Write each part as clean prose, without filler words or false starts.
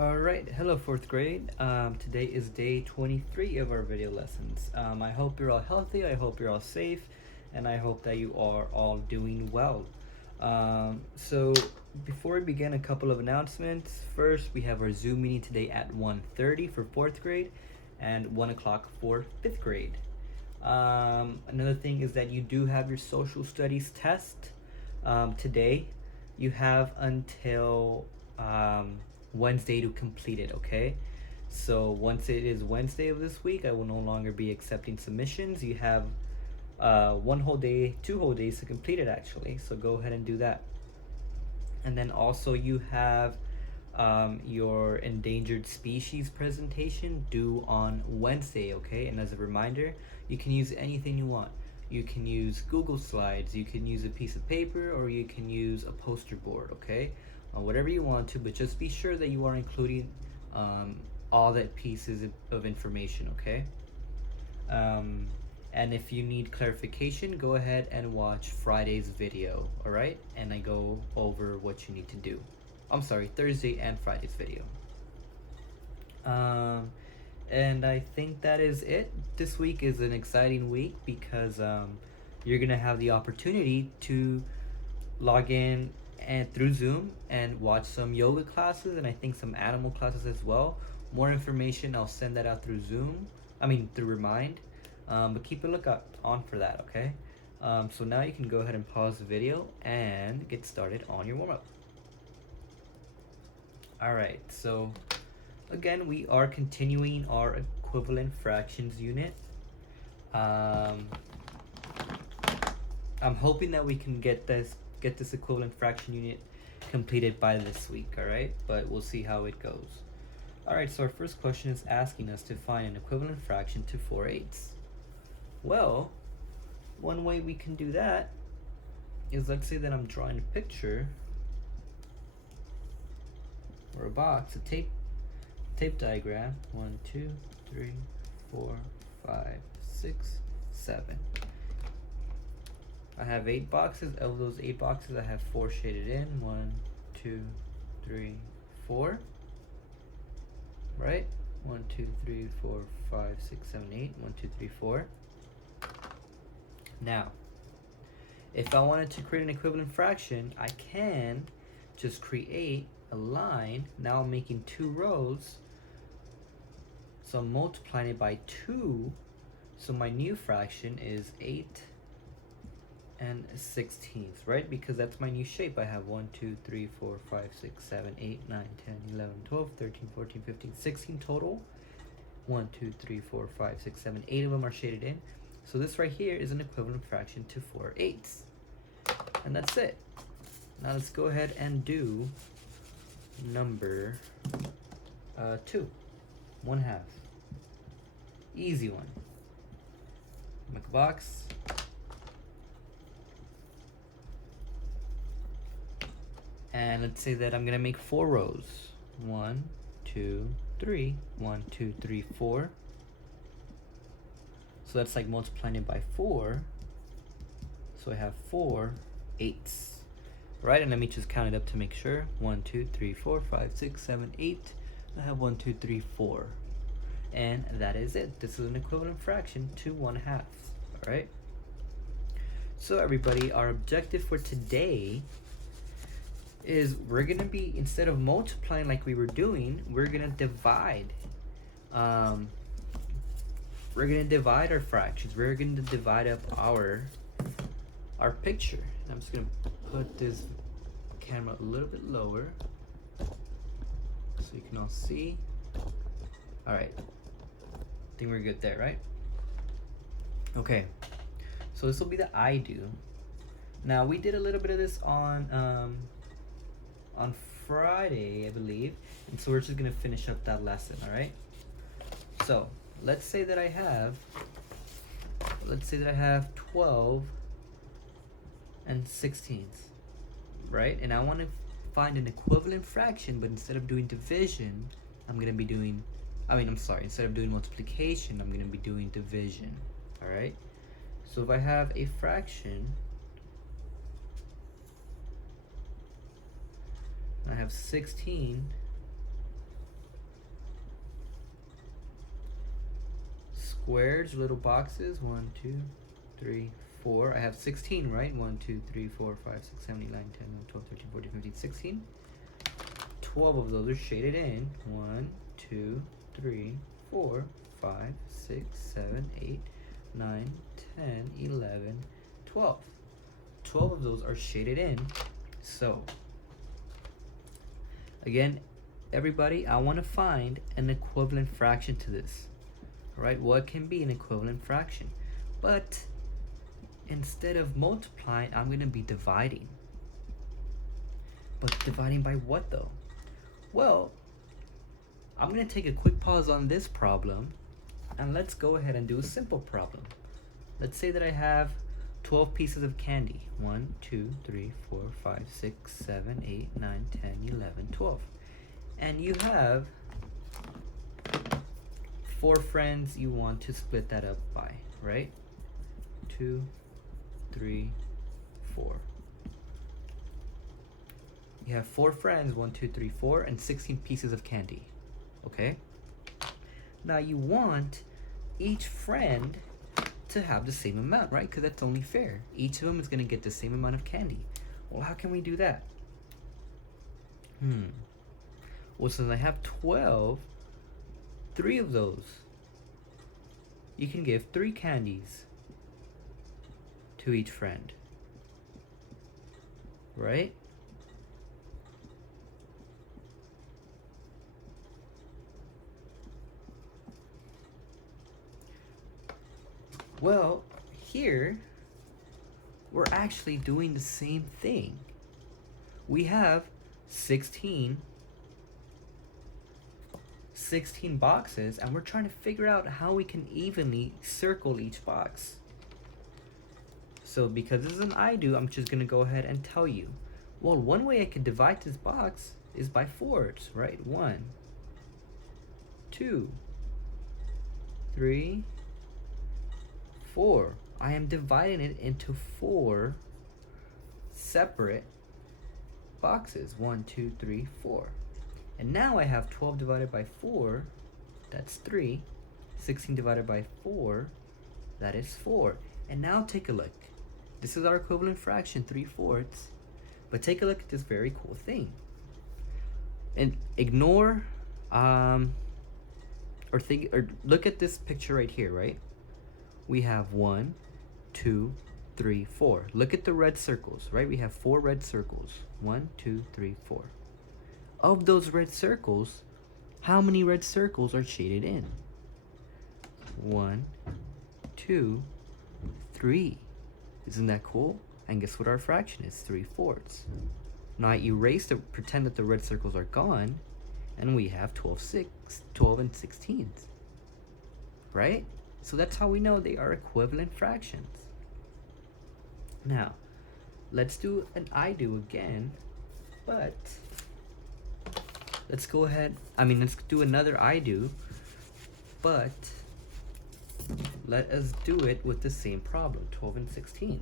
Alright, hello fourth grade. Today is day 23 of our video lessons. I hope you're all healthy, I hope you're all safe, and I hope that you are all doing well. So before we begin, a couple of announcements. First, we have our Zoom meeting today at 1:30 for fourth grade and 1 o'clock for fifth grade. Another thing is that you do have your social studies test today. You have until Wednesday to complete it, okay? So once it is Wednesday of this week, I will no longer be accepting submissions. You have 1 whole day, 2 whole days to complete it actually, so go ahead and do that. And then also you have your endangered species presentation due on Wednesday, okay? And as a reminder, you can use anything you want. You can use Google Slides, you can use a piece of paper, or you can use a poster board, okay? Whatever you want to, but just be sure that you are including all that pieces of information, okay? And if you need clarification, go ahead and watch Friday's video, all right? And I go over what you need to do. I'm sorry, Thursday and Friday's video. And I think that is it. This week is an exciting week because you're gonna have the opportunity to log in and through Zoom and watch some yoga classes and I think some animal classes as well. More information, I'll send that out through Zoom. Through Remind. But keep a lookout on for that, okay? So now you can go ahead and pause the video and get started on your warm-up. Alright, so again, we are continuing our equivalent fractions unit. I'm hoping that we can get this equivalent fraction unit completed by this week, alright? But we'll see how it goes. Alright, so our first question is asking us to find an equivalent fraction to 4/8. Well, one way we can do that is, let's say that I'm drawing a picture or a box, a tape diagram. 1, 2, 3, 4, 5, 6, 7. I have 8 boxes. Of those 8 boxes, I have 4 shaded in. 1, 2, 3, 4. Right? 1, 2, 3, 4, 5, 6, 7, 8. 1, 2, 3, 4. Now, if I wanted to create an equivalent fraction, I can just create a line. Now I'm making 2 rows. So I'm multiplying it by 2. So my new fraction is 8 and 16ths, right? Because that's my new shape. I have 1, 2, 3, 4, 5, 6, 7, 8, 9, 10, 11, 12, 13, 14, 15, 16 total. 1, 2, 3, 4, 5, 6, 7, 8 of them are shaded in. So this right here is an equivalent fraction to 4/8. And that's it. Now let's go ahead and do number 2. 1/2. Easy one. Make a box. And let's say that I'm gonna make 4 rows. 1, 2, 3. 1, 2, 3, 4. So that's like multiplying it by 4. So I have 4/8. Right, and let me just count it up to make sure. 1, 2, 3, 4, 5, 6, 7, 8. I have 1, 2, 3, 4. And that is it. This is an equivalent fraction to 1/2. Alright? So everybody, our objective for today is we're gonna be, instead of multiplying like we were doing, we're gonna divide. We're gonna divide our fractions. We're gonna divide up our picture. I'm just gonna put this camera a little bit lower so you can all see. All right, I think we're good there, right? Okay, so this will be the I do. Now we did a little bit of this on Friday, I believe, and so we're just gonna finish up that lesson. All right. So let's say that I have 12 and 16ths, right? And I want to find an equivalent fraction, but instead of doing division, instead of doing multiplication, I'm going to be doing division, all right? So if I have a fraction, I have 16 squares, little boxes. 1, 2, 3, 4. I have 16, right? 1, 2, 3, 4, 5, 6, 7, 8, 9, 10, 11, 12, 13, 14, 15, 16. 12 of those are shaded in. 1, 2, 3, 4, 5, 6, 7, 8, 9, 10, 11, 12. 12 of those are shaded in. So, again, everybody, I want to find an equivalent fraction to this. Alright, what can be an equivalent fraction? But instead of multiplying, I'm going to be dividing. But dividing by what though? Well, I'm going to take a quick pause on this problem and let's go ahead and do a simple problem. Let's say that I have 12 pieces of candy. 1, 2, 3, 4, 5, 6, 7, 8, 9, 10, 11, 12. And you have 4 friends you want to split that up by, right? 2, 3, 4. You have 4 friends, 1, 2, 3, 4, and 16 pieces of candy. Okay? Now you want each friend to have the same amount, right? Because that's only fair. Each of them is going to get the same amount of candy. Well, how can we do that? Well, since I have 12, 3 of those, you can give 3 candies to each friend, right? Well, here, we're actually doing the same thing. We have 16 boxes, and we're trying to figure out how we can evenly circle each box. So because this is an I do, I'm just gonna go ahead and tell you. Well, one way I could divide this box is by 4s, right? 1, 2, 3, 4. I am dividing it into 4 separate boxes. 1, 2, 3, 4. And now I have 12 divided by 4, that's 3. 16 divided by 4, that is 4. And now take a look. This is our equivalent fraction, 3/4. But take a look at this very cool thing. And ignore, or look at this picture right here, right? We have 1, 2, 3, 4. Look at the red circles, right? We have 4 red circles. 1, 2, 3, 4. Of those red circles, how many red circles are shaded in? 1, 2, 3. Isn't that cool? And guess what our fraction is? 3/4. Now I pretend that the red circles are gone, and we have 12 and 16s. Right? So that's how we know they are equivalent fractions. Now, let's do an I do again, but let's go ahead, let's do another I do, but let us do it with the same problem, 12 and 16.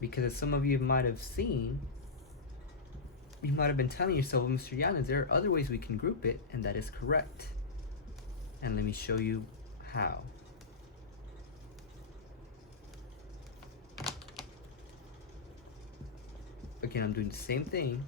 Because as some of you might have seen, you might have been telling yourself, well, Mr. Yanez, there are other ways we can group it, and that is correct. And let me show you how. Again, I'm doing the same thing.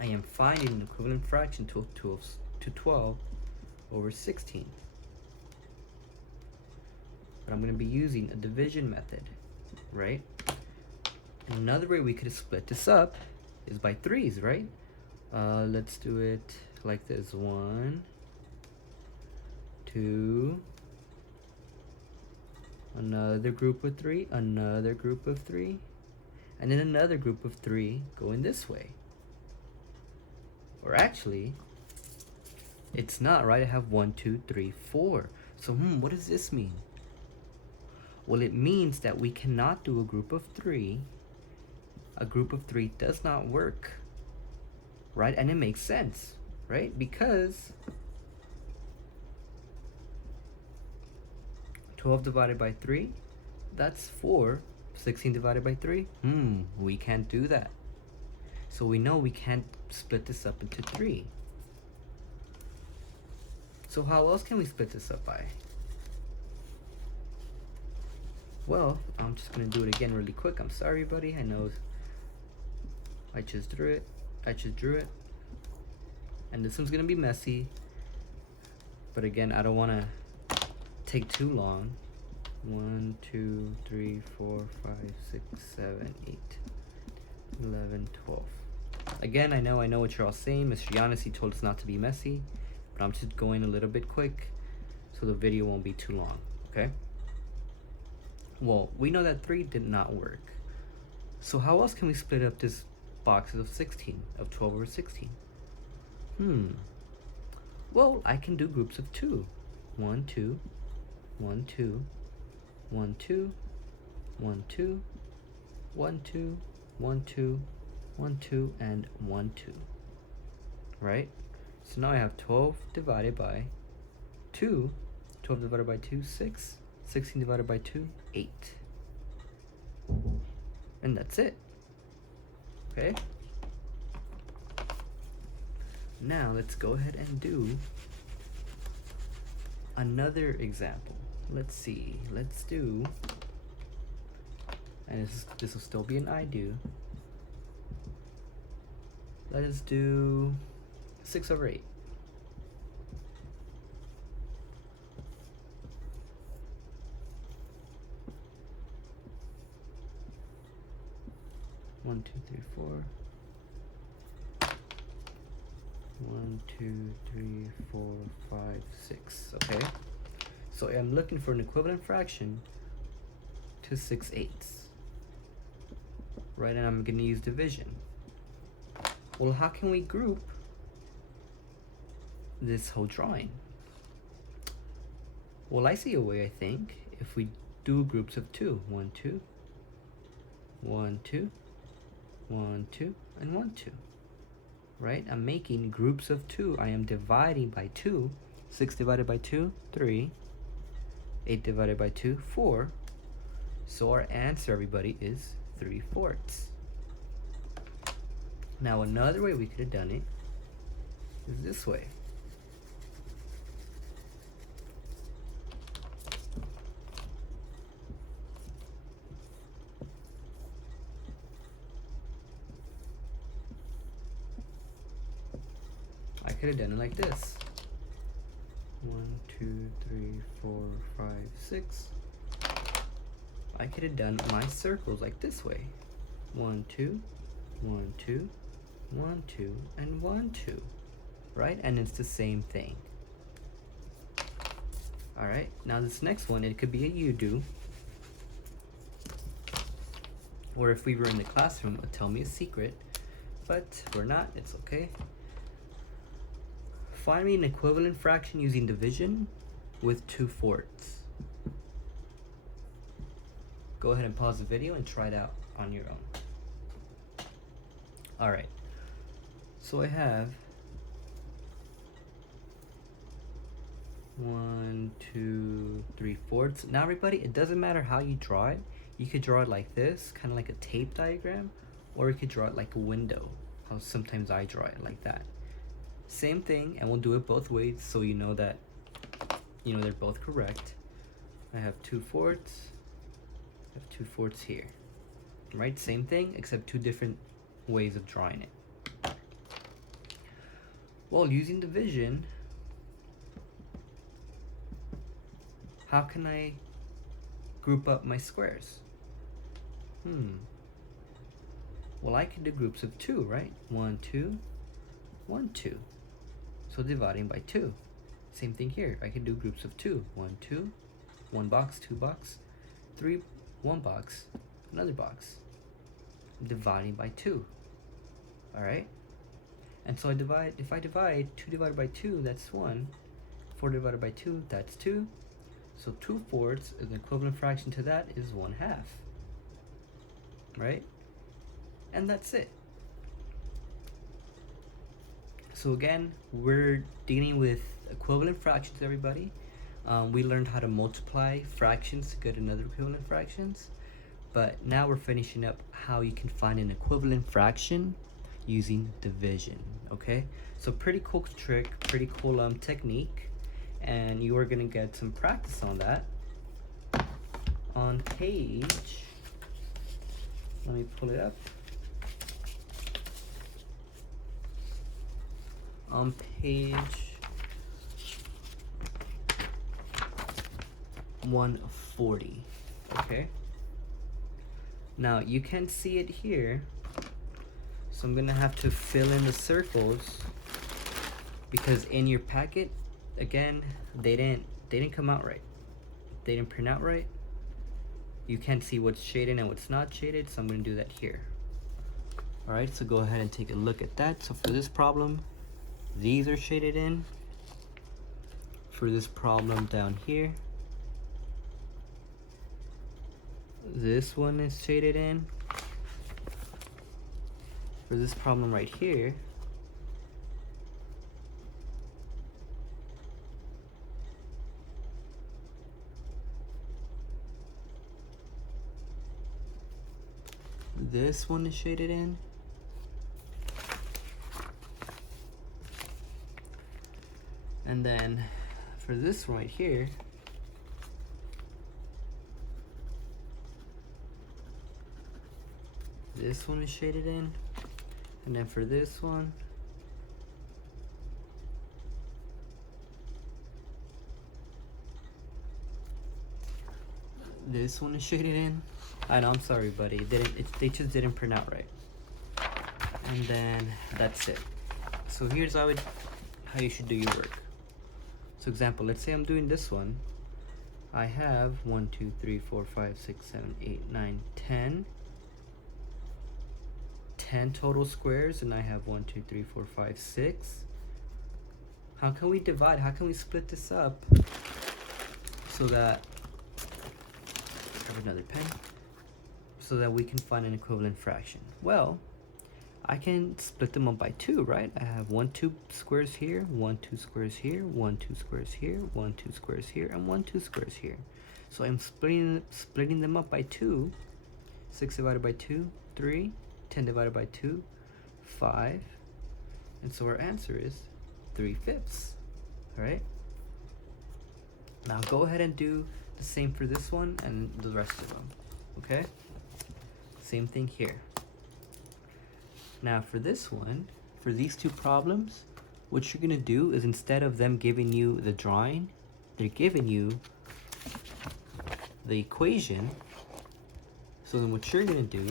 I am finding an equivalent fraction to 12 over 16. But I'm going to be using a division method, right? And another way we could split this up is by 3s, right? Let's do it like this. 1, 2, another group of 3, another group of 3, and then another group of 3 going this way. Or actually, it's not, right? I have 1, 2, 3, 4. So, what does this mean? Well, it means that we cannot do a group of 3. A group of 3 does not work, right? And it makes sense, right? Because 12 divided by 3, that's 4. 16 divided by 3, we can't do that. So we know we can't split this up into 3. So how else can we split this up by? Well, I'm just gonna do it again really quick. I'm sorry, buddy. I know I just drew it. And this one's gonna be messy. But again, I don't wanna take too long. 1, 2, 3, 4, 5, 6, 7, 8, 11, 12. Again, I know what you're all saying. Mr. Giannis, he told us not to be messy, but I'm just going a little bit quick so the video won't be too long, okay? Well, we know that 3 did not work. So how else can we split up this boxes of 16, of 12 over 16? Well, I can do groups of 2. 1, 2, 1, 2, 1, 2, 1, 2, 1, 2, 1, 2, 1, 2, and 1, 2. Right? So now I have 12 divided by 2. 12 divided by 2, 6. 16 divided by 2, 8. And that's it. Okay? Now let's go ahead and do another example. Let's see. Let's do, and this will still be an I do. Let us do 6 over 8. One, two, three, 4. 1, 2, 3, 4, 5, 6. Okay. So I'm looking for an equivalent fraction to 6/8. Right, and I'm gonna use division. Well, how can we group this whole drawing? Well, I see a way, I think, if we do groups of 2. 1, 2, 1, 2, 1, 2, and 1, 2. Right? I'm making groups of 2. I am dividing by 2. 6 divided by 2, 3. 8 divided by 2, 4. So our answer, everybody, is 3/4. Now another way we could have done it is this way. I could have done it like this. 1, 2, 3, 4, 5, 6. I could have done my circles like this way. 1, 2, 1, 2, 1, 2, and 1, 2. Right? And it's the same thing. Alright, now this next one, it could be a you do. Or if we were in the classroom, it would tell me a secret. But we're not, it's okay. Find me an equivalent fraction using division with 2/4. Go ahead and pause the video and try it out on your own. Alright, so I have 1, 2, 3/4. Now everybody, it doesn't matter how you draw it. You could draw it like this, kind of like a tape diagram, or you could draw it like a window, how sometimes I draw it like that. Same thing, and we'll do it both ways so you know that, you know, they're both correct. I have 2/4. I have 2/4 here. Right? Same thing, except 2 different ways of drawing it. Well, using division, how can I group up my squares? Well, I can do groups of 2, right? 1, 2, 1, 2. So dividing by 2. Same thing here. I can do groups of 2. 1, 2, 1 box, 2 box, 3, 1 box, another box. Dividing by 2. Alright? And so if I divide 2 divided by 2, that's 1. 4 divided by 2, that's 2. So 2/4 is an equivalent fraction to that is 1/2. Right? And that's it. So again, we're dealing with equivalent fractions, everybody. We learned how to multiply fractions to get another equivalent fractions. But now we're finishing up how you can find an equivalent fraction using division. Okay, so pretty cool trick, pretty cool technique, and you are gonna get some practice on that on page, let me pull it up, on page 140. Okay, now you can see it here, so I'm gonna have to fill in the circles because in your packet, again, they didn't come out right, they didn't print out right. You can't see what's shaded and what's not shaded, so I'm gonna do that here. All right, so go ahead and take a look at that. So for this problem, these are shaded in. For this problem down here, this one is shaded in. For this problem right here, this one is shaded in. And then for this right here, this one is shaded in. And then for this one, this one is shaded in. I know, I'm sorry, buddy. They just didn't print out right. And then that's it. So here's how you should do your work. So example, let's say I'm doing this one. I have 1, 2, 3, 4, 5, 6, 7, 8, 9, 10 total squares, and I have 1, 2, 3, 4, 5, 6. How can we divide? How can we split this up so that, I have another pen, so that we can find an equivalent fraction? Well, I can split them up by 2, right? I have 1, 2 squares here, 1, 2 squares here, 1, 2 squares here, 1, 2 squares here, and 1, 2 squares here. So I'm splitting them up by 2. 6 divided by 2, 3. 10 divided by 2, 5. And so our answer is 3/5. All right? Now go ahead and do the same for this one and the rest of them. Okay? Same thing here. Now for this one, for these two problems, what you're gonna do is instead of them giving you the drawing, they're giving you the equation. So then what you're gonna do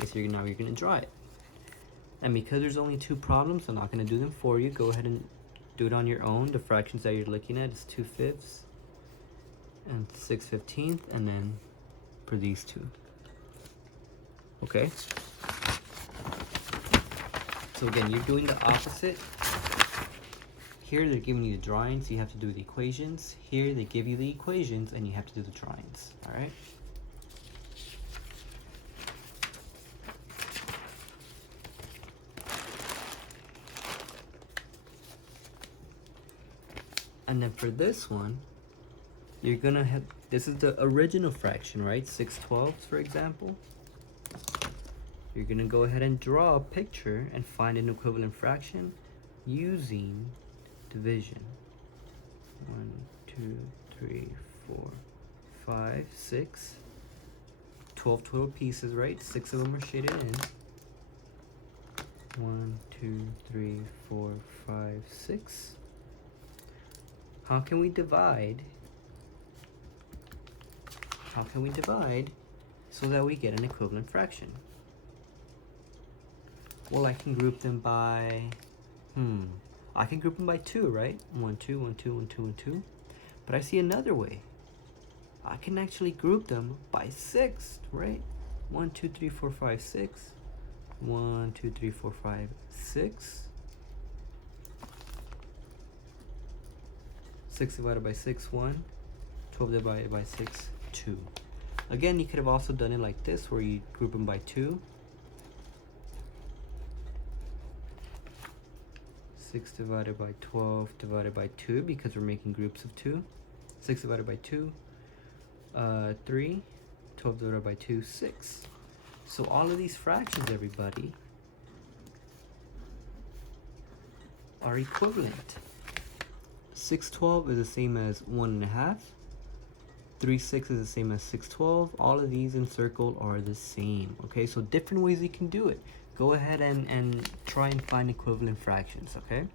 is you're gonna draw it. And because there's only two problems, I'm not gonna do them for you. Go ahead and do it on your own. The fractions that you're looking at is 2/5 and 6/15, and then for these two. Okay? So again, you're doing the opposite. Here they're giving you the drawings, you have to do the equations. Here they give you the equations and you have to do the drawings. All right? And then for this one, you're gonna have, this is the original fraction, right? 6/12 for example. You're gonna go ahead and draw a picture and find an equivalent fraction using division. 1, 2, 3, 4, 5, 6. 12 total pieces, right? 6 of them are shaded in. 1, 2, 3, 4, 5, 6. How can we divide? How can we divide so that we get an equivalent fraction? Well, I can group them by, I can group them by 2, right? 1, 2, 1, 2, 1, 2, 1, 2. But I see another way. I can actually group them by 6, right? 1, 2, 3, 4, 5, 6. 1, 2, 3, 4, 5, 6. 6 divided by 6, 1. 12 divided by 6, 2. Again, you could have also done it like this, where you group them by 2. 6 divided by 12 divided by 2, because we're making groups of 2. 6 divided by 2, 3. 12 divided by 2, 6. So all of these fractions, everybody, are equivalent. 612 is the same as 1.5. 3/6 is the same as 612. All of these in circle are the same. Okay, so different ways you can do it. Go ahead and try and find equivalent fractions. Okay,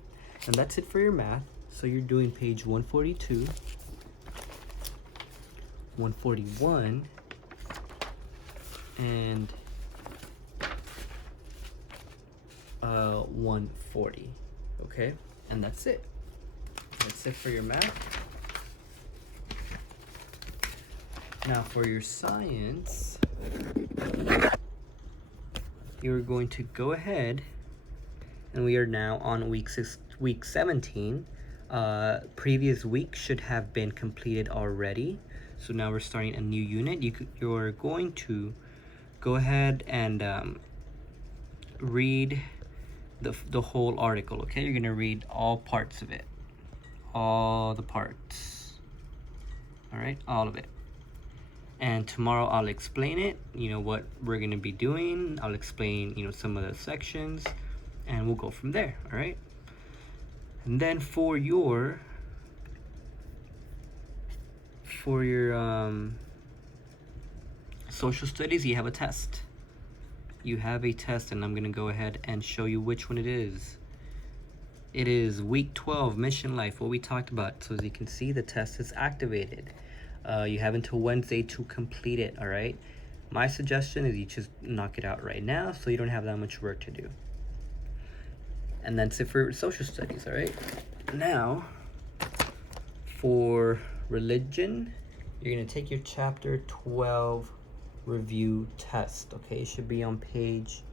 and that's it for your math. So you're doing page 142, 141, and 140. Okay, and that's it. That's it for your math. Now for your science, you're going to go ahead, and we are now on week 17. Previous week should have been completed already. So now we're starting a new unit. You're going to go ahead and read the whole article. Okay, you're gonna read all parts of it, all the parts. All right, all of it. And tomorrow I'll explain it, what we're gonna be doing. I'll explain, some of the sections, and we'll go from there. All right. And then for your social studies, you have a test. You have a test, and I'm gonna go ahead and show you which one it is. It is week 12, mission life, what we talked about. So as you can see, the test is activated. You have until Wednesday to complete it. All right. My suggestion is you just knock it out right now, so you don't have that much work to do. And that's it for social studies. All right. Now for religion, you're gonna take your chapter 12 review test. Okay, it should be on page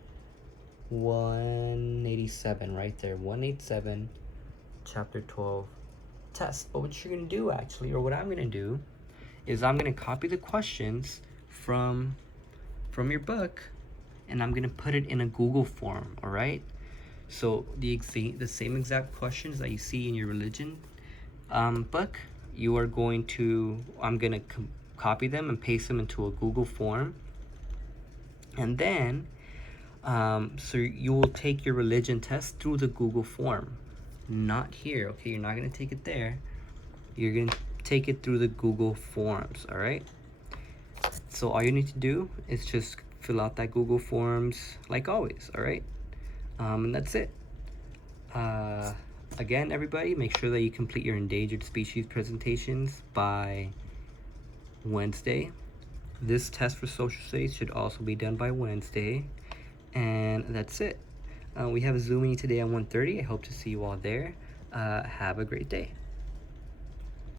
187 right there. 187, chapter 12 test. But what you're gonna do actually, or what I'm gonna do, is I'm gonna copy the questions from your book, and I'm gonna put it in a Google form. All right. So the same exact questions that you see in your religion book, I'm gonna copy them and paste them into a Google form, and then so you will take your religion test through the Google form, not here. Okay, you're not gonna take it there. You're gonna take it through the Google Forms. All right. So all you need to do is just fill out that Google Forms like always. All right. And that's it. Again, everybody, make sure that you complete your endangered species presentations by Wednesday. This test for social studies should also be done by Wednesday. And that's it. We have a Zoom meeting today at 1:30. I hope to see you all there. Have a great day.